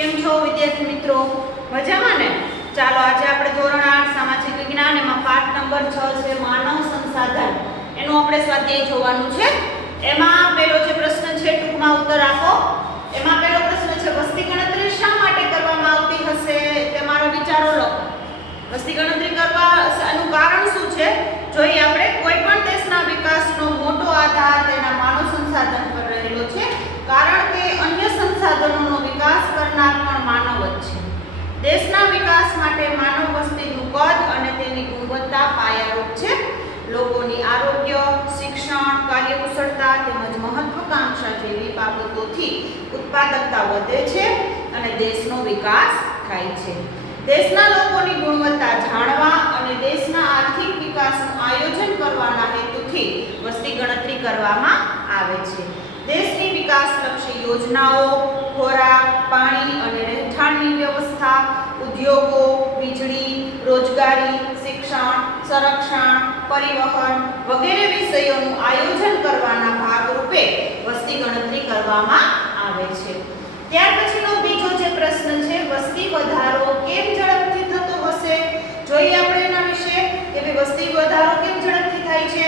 કેમ છો વિદ્યાર્થી મિત્રો? મજામાં ને? ચાલો આજે આપણે ધોરણ 8 સામાજિક વિજ્ઞાન એમાં પાઠ નંબર 6 છે માનવ સંસાધન. એનું આપણે સ્વાધ્યાય જોવાનું છે. એમાં પહેલો જે પ્રશ્ન છે ટૂંકમાં ઉત્તર આપો. એમાં પહેલો પ્રશ્ન છે વસ્તી ગણતરી શા માટે કરવામાં આવતી હશે? તમારો વિચારો લખો. વસ્તી ગણતરી કરવા એનું કારણ શું છે? જોઈએ આપણે કોઈ પણ દેશના વિકાસનો મોટો આધાર તેના માનવ સંસાધન પર રહેલો છે. કારણ કે અન્ય સંસાધનોનો વિકાસ કરનાર પણ માનવ જ છે. દેશના વિકાસ માટે માનવ વસ્તીનું કદ અને તેની ગુણવત્તા પાયારૂપ છે. લોકોની આરોગ્ય, શિક્ષણ, કાર્યકુશળતા તેમજ મહત્વાકાંક્ષા જેવી બાબતોથી ઉત્પાદકતા વધે છે અને દેશનો વિકાસ થાય છે. દેશના લોકોની ગુણવત્તા જાણવા અને દેશના આર્થિક વિકાસનું આયોજન કરવાના હેતુથી વસ્તી ગણતરી કરવામાં આવે છે. દેશની વિકાસલક્ષી યોજનાઓ, ખોરાક, પાણી અને રહેઠાણની વ્યવસ્થા, ઉદ્યોગો, વીજળી, રોજગારી, શિક્ષણ, સંરક્ષણ, પરિવહન વગેરે વિષયોનું આયોજન કરવાના ભાગરૂપે વસ્તી ગણતરી કરવામાં આવે છે. ત્યાર પછીનો બીજો જે પ્રશ્ન છે વસ્તી વધારો કેમ ઝડપથી થતો હશે? જોઈએ આપણે એના વિશે કે વસ્તી વધારો કેમ ઝડપથી થાય છે.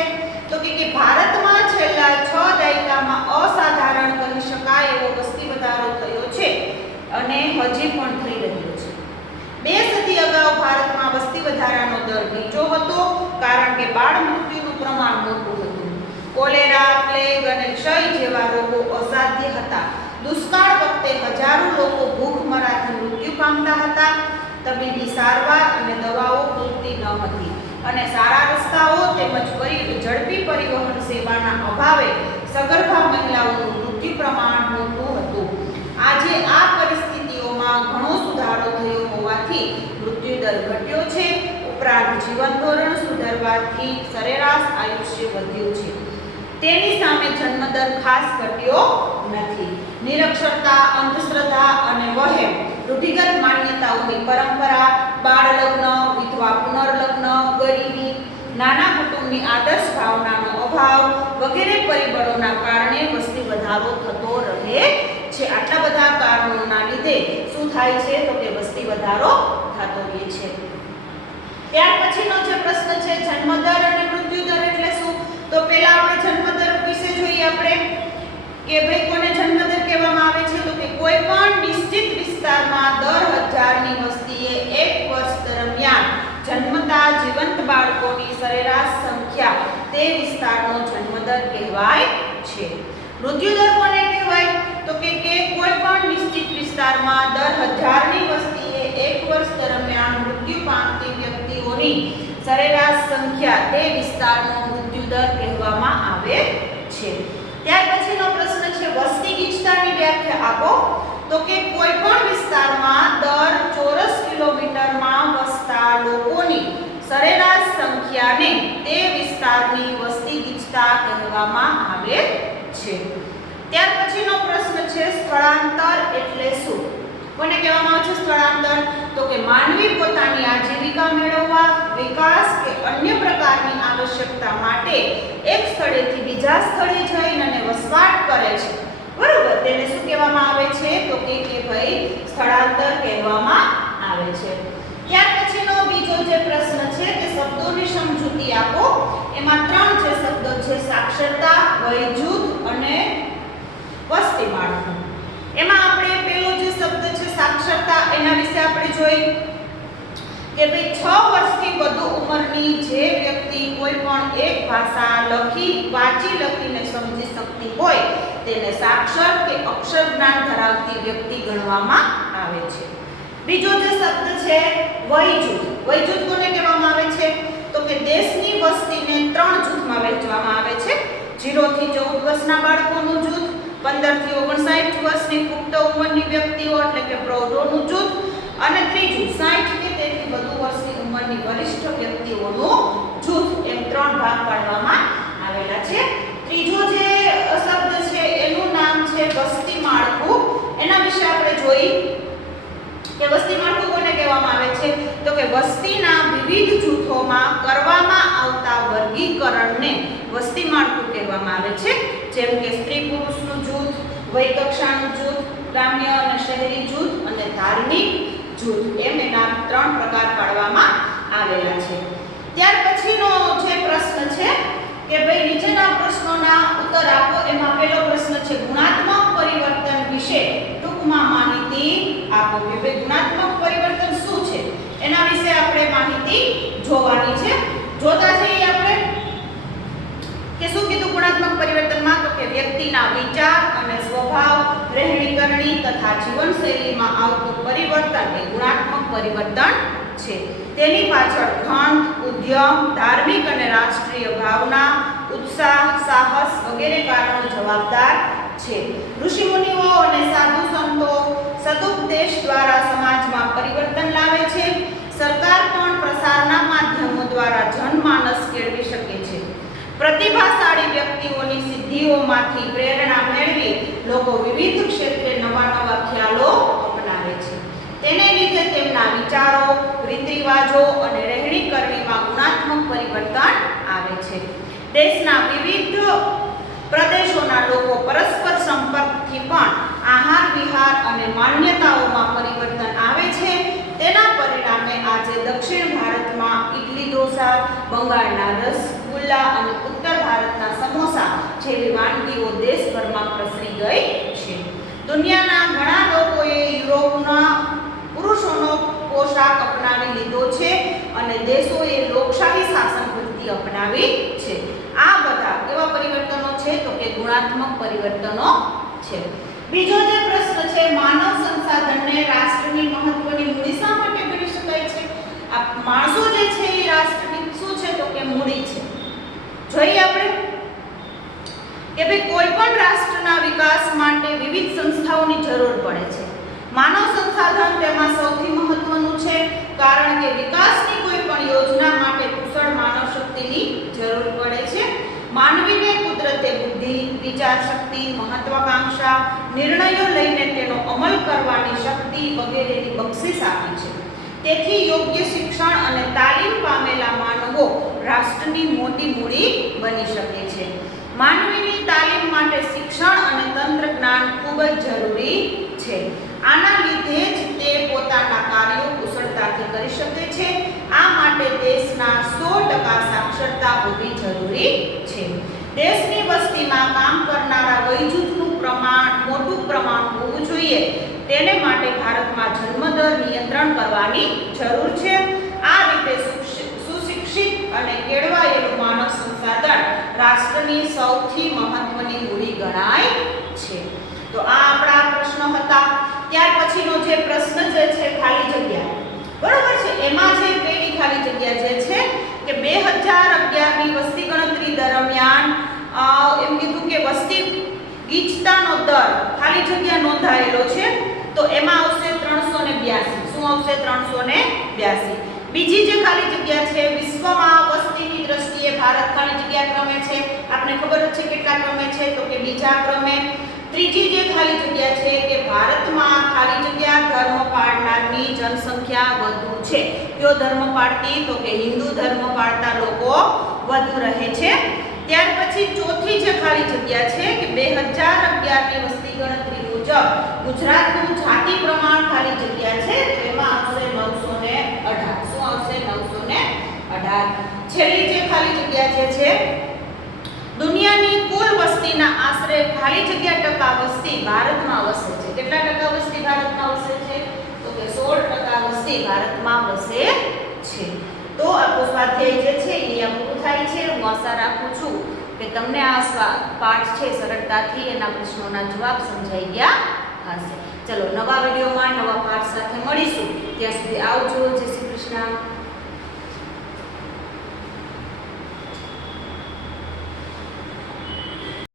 તો કે ભારતમાં છેલ્લા 6 દાયકામાં અસાધારણ કહી શકાય એવો વસ્તી વધારો થયો છે અને હજી પણ થઈ રહ્યો છે. 2 સદી અગાઉ ભારતમાં વસ્તી વધારાનો દર નીચો હતો કારણ કે બાળ મૃત્યુનું પ્રમાણ મોટું હતું. કોલેરા, પ્લેગ અને ક્ષય જેવા રોગો અસાધ્ય હતા. દુષ્કાળ વખતે હજારો લોકો ભૂખમરાથી મૃત્યુ પામતા હતા. તબીબી સારવાર અને દવાઓ પૂરતી ન હતી અને સારા રસ્તાઓ તેમજ ઝડપી પરિવહન સેવાના અભાવે સગર્ભા મહિલાઓનું મૃત્યુ પ્રમાણ મોટું હતું. આજે આ પરિસ્થિતિઓમાં ઘણો સુધારો થયો હોવાથી મૃત્યુદર ઘટ્યો છે. ઉપરાંત જીવન ધોરણ સુધારવાથી સરેરાશ આયુષ્ય વધ્યું છે. તેની સામે જન્મદર ખાસ ઘટ્યો નથી. નિરક્ષરતા, અંધશ્રદ્ધા અને વહેમ, રૂઢિગત માન્યતાઓની પરંપરા, બાળ લગ્ન, વિધવા પુનર્લગ્ન, ગરીબી, નાના કુટુંબની આદર્શ ભાવનાનો અભાવ વગેરે પરિબળોના કારણે વસ્તી વધારો થતો રહે છે. આટલા બધા કારણોના લીધે શું થાય છે તો કે વસ્તી વધારો થતો રહે છે. ત્યાર પછીનો જે પ્રશ્ન છે જન્મદર અને મૃત્યુદર એટલે શું? તો પહેલા આપણે જન્મદર વિશે જોઈએ આપણે કે ભાઈ કોને જન્મદર કહેવામાં આવે છે તો કે કોઈ પણ નિશ્ચિત વિસ્તારમાં દર 1000 ની વસ્તીએ 1 વર્ષ દરમિયાન જન્મતા જીવંત બાળકોની સરેરાશ સંખ્યા તે વિસ્તારનો જન્મદર કહેવાય છે. મૃત્યુદર કોને કહેવાય તો કે કોઈ પણ નિશ્ચિત વિસ્તારમાં દર 1000 ની વસ્તીએ 1 વર્ષ દરમિયાન મૃત્યુ પામતી વ્યક્તિઓની સરેરાશ સંખ્યા તે વિસ્તારનો મૃત્યુદર કહેવામાં આવે છે. ત્યાર પછીનો પ્રશ્ન છે વસ્તી ગીચતાની વ્યાખ્યા આપો. તો કે કોઈ પણ વિસ્તારમાં દર ચોરસ કિલોમીટરમાં વસતા લોકોની સરેરાશ સંખ્યાને તે વિસ્તારની વસ્તી ગીચતા કહેવામાં આવે છે. ત્યાર પછીનો પ્રશ્ન છે સ્થળાંતર એટલે શું? કોને કહેવામાં આવે છે સ્થળાંતર? તો કે માનવી પોતાની આજીવિકા મેળવવા, વિકાસ કે અન્ય પ્રકારની આવશ્યકતા માટે એક સ્થળેથી બીજા સ્થળે જઈને અને વસવાટ કરે છે. બરોબર, તેને શું કહેવામાં આવે છે તો કે ભાઈ સ્થળાંતર કહેવામાં આવે છે. ત્યાર પછીનો બીજો જે પ્રશ્ન છે કે શબ્દોની સમજૂતી આપો. એમાં 3 જે શબ્દો છે સાક્ષરતા, વય જૂથ અને વસ્તી માળખું. એમાં આપણે પહેલો જે શબ્દ છે સાક્ષરતા એના વિશે આપણે જોઈ કે ભાઈ 6 વર્ષથી વધુ ઉંમરની જે વ્યક્તિ કોઈ પણ એક ભાષા વાંચી લખીને સમજી શકતી હોય તેને સાક્ષર કે અક્ષર જ્ઞાન ધરાવતી વ્યક્તિ ગણવામાં આવે છે. બીજો જે શબ્દ છે વય જૂથ. વય જૂથ કોને કહેવામાં આવે છે તો કે દેશની વસ્તીને 3 જૂથમાં વહેંચવામાં આવે છે. 0 થી 14 વર્ષના બાળકોનું જૂથ, 15 થી 59 વર્ષની પુખ્ત ઉંમરની વ્યક્તિઓ એટલે કે પ્રૌઢોનું જૂથ અને ત્રીજું 60 કે તેથી વધુ વર્ષની ઉંમરની વરિષ્ઠ વ્યક્તિઓનું જૂથ. એમ 3 ભાગ પાડવામાં આવેલા છે. ત્રીજો જે શબ્દ છે એનું નામ છે વસ્તી માળખું. એના વિશે આપણે જોઈ કે વસ્તી માળખું કોને કહેવામાં આવે છે તો કે વસ્તીના વિવિધ જૂથોમાં કરવામાં આવતા વર્ગીકરણને વસ્તી માળખું કહેવામાં આવે છે. જેમ કે સ્ત્રી પુરુષનું જૂથ, વય કક્ષાનું જૂથ, ગ્રામ્ય અને શહેરી જૂથ અને ધાર્મિક જૂથ, એમ એના 3 પ્રકાર પાડવામાં આવેલા છે. ત્યાર પછીનો જે પ્રશ્ન છે કે ભાઈ નીચેના પ્રશ્નોના ઉત્તર આપો. એમાં પહેલો પ્રશ્ન છે ગુણાત્મક પરિવર્તન વિશે ટૂંકમાં માહિતી આપો. કે ભાઈ ગુણાત્મક પરિવર્તન શું છે એના વિશે આપણે માહિતી જોવાની છે. જોતા જઈએ આપણે કે શું કીધું ગુણાત્મક પરિવર્તનમાં, તો કે વ્યક્તિના વિચાર અને સ્વભાવ, રહેણીકરણી તથા જીવનશૈલીમાં આવતું પરિવર્તન એ ગુણાત્મક પરિવર્તન છે. તેની પાછળ ખંત, ઉદ્યમ, ધાર્મિક અને રાષ્ટ્રીય ભાવના, ઉત્સાહ, સાહસ વગેરે કારણો જવાબદાર છે. ઋષિમુનિઓ અને સાધુ સંતો સદુપદેશ દ્વારા સમાજમાં પરિવર્તન લાવે છે. સરકાર પણ પ્રસારના માધ્યમો દ્વારા જનમાનસ કેળવી શકે છે. પ્રતિભાશાળી વ્યક્તિઓની સિદ્ધિઓમાંથી પ્રેરણા મેળવી લોકો વિવિધ ક્ષેત્રે નવા નવા ખ્યાલો અપનાવે છે. તેને લીધે તેમના વિચારો, રીતરિવાજો અને રહેણીકરણીમાં ગુણાત્મક પરિવર્તન આવે છે. દેશના વિવિધ પ્રદેશોના લોકો પરસ્પર સંપર્કથી પણ આહાર વિહાર અને માન્યતાઓમાં પરિવર્તન આવે છે. તેના પરિણામે આજે દક્ષિણ ભારતમાં ઇડલી ઢોસા, બંગાળના રસગુલ્લા અને ઉત્તર ભારતના સમોસા જેવી વાનગીઓ દેશભરમાં પ્રસરી ગઈ છે. દુનિયાના ઘણા લોકોએ યુરોપના પુરુષોનો પોશાક અપનાવી લીધો છે અને દેશોએ લોકશાહી શાસન પદ્ધતિ અપનાવી છે. આ બધા કેવા પરિવર્તનો છે, તો કે ગુણાત્મક પરિવર્તનો છે. બીજો જે પ્રશ્ન છે, માનવ સંસાધનને રાષ્ટ્રની મહત્વની મૂડી શા માટે ગણી શકાય છે? આ માણસો જે છે એ રાષ્ટ્રની શું છે, તો કે મૂડી છે. જોઈએ આપણે કે ભાઈ કોઈ પણ રાષ્ટ્રના વિકાસ માટે વિવિધ સંસ્થાઓની જરૂર પડે છે. માનવ સંસાધન તેમાં સૌથી મહત્વનું છે, કારણ કે વિકાસની કોઈ પણ યોજના માટે કુશળ માનવ શક્તિની જરૂર પડે છે. માનવીને કુદરતે બુદ્ધિ, વિચાર શક્તિ, મહત્વાકાંક્ષા, નિર્ણયો લઈને તેનો અમલ કરવાની શક્તિ વગેરેની બક્ષિસ આપી છે. તેથી યોગ્ય શિક્ષણ અને તાલીમ પામેલા માનવો રાષ્ટ્રની મોટી મૂડી બની શકે છે. માનવીની તાલીમ માટે શિક્ષણ અને તંત્ર જ્ઞાન ખૂબ જ જરૂરી છે. આના લીધે જ તે પોતાના કાર્યો કુશળતાથી કરી શકે છે. આ માટે દેશના 100% સાક્ષરતા હોવી જરૂરી છે. દેશની વસ્તીમાં કામ કરનારા વયજૂથનું મોટું પ્રમાણ હોવું જોઈએ. તેને માટે ભારતમાં જન્મદર નિયંત્રણ કરવાની જરૂર છે. આ રીતે સુશિક્ષિત અને કેળવાયેલું માનવ સંસાધન રાષ્ટ્રની સૌથી મહત્વની મૂડી ગણાય છે. તો આ આપણા પ્રશ્નો હતા. ત્યાર પછીનો જે પ્રશ્ન જે છે ખાલી જગ્યા, બરોબર છે. એમાં જે પેલી ખાલી જગ્યા જે છે કે 2011 ની વસ્તી ગણતરી દરમિયાન એમ કીધું કે વસ્તી ગીચતાનો દર ખાલી જગ્યા નોંધાયેલો છે, તો એમાં આવશે 382. શું આવશે? 382. બીજી જે ખાલી જગ્યા છે, વિશ્વમાં વસ્તીની દ્રષ્ટિએ ભારત ખાલી જગ્યા ક્રમે છે. આપણે ખબર જ છે કેટલા ક્રમે છે, તો કે બીજા ક્રમે. ત્રીજી જે ખાલી જગ્યા છે કે ભારતમાં ખાલી જગ્યા ધર્મ પાળનારની જનસંખ્યા વધુ છે. કયો ધર્મ પાળતી? તો કે હિન્દુ ધર્મ પાળતા લોકો વધુ રહે છે. ત્યાર પછી ચોથી જે ખાલી જગ્યા છે કે 2011 ની વસ્તી ગણતરી મુજબ ગુજરાતનું જાતિ પ્રમાણ ખાલી જગ્યા છે, તો એમાં આવશે 918. શું આવશે? 918. છેલ્લી જે ખાલી જગ્યા જે છે, દુનિયાની કુલ વસ્તીના આશરે ખાલી જગ્યા ટકા વસ્તી ભારતમાં વસે છે. કેટલા ટકા વસ્તી ભારતમાં વસે છે? તો કે 16% વસ્તી ભારતમાં વસે છે. તો આપણો સ્વાધ્યાય જે છે એ પૂરું થાય છે. હું આશા રાખું છું કે તમને આ પાઠ છે સરળતાથી એના પ્રશ્નોના જવાબ સમજાઈ ગયા હશે. ચલો નવા વિડીયોમાં નવા પાઠ સાથે મળીશું. ત્યાં સુધી આવજો. જય શ્રી કૃષ્ણ.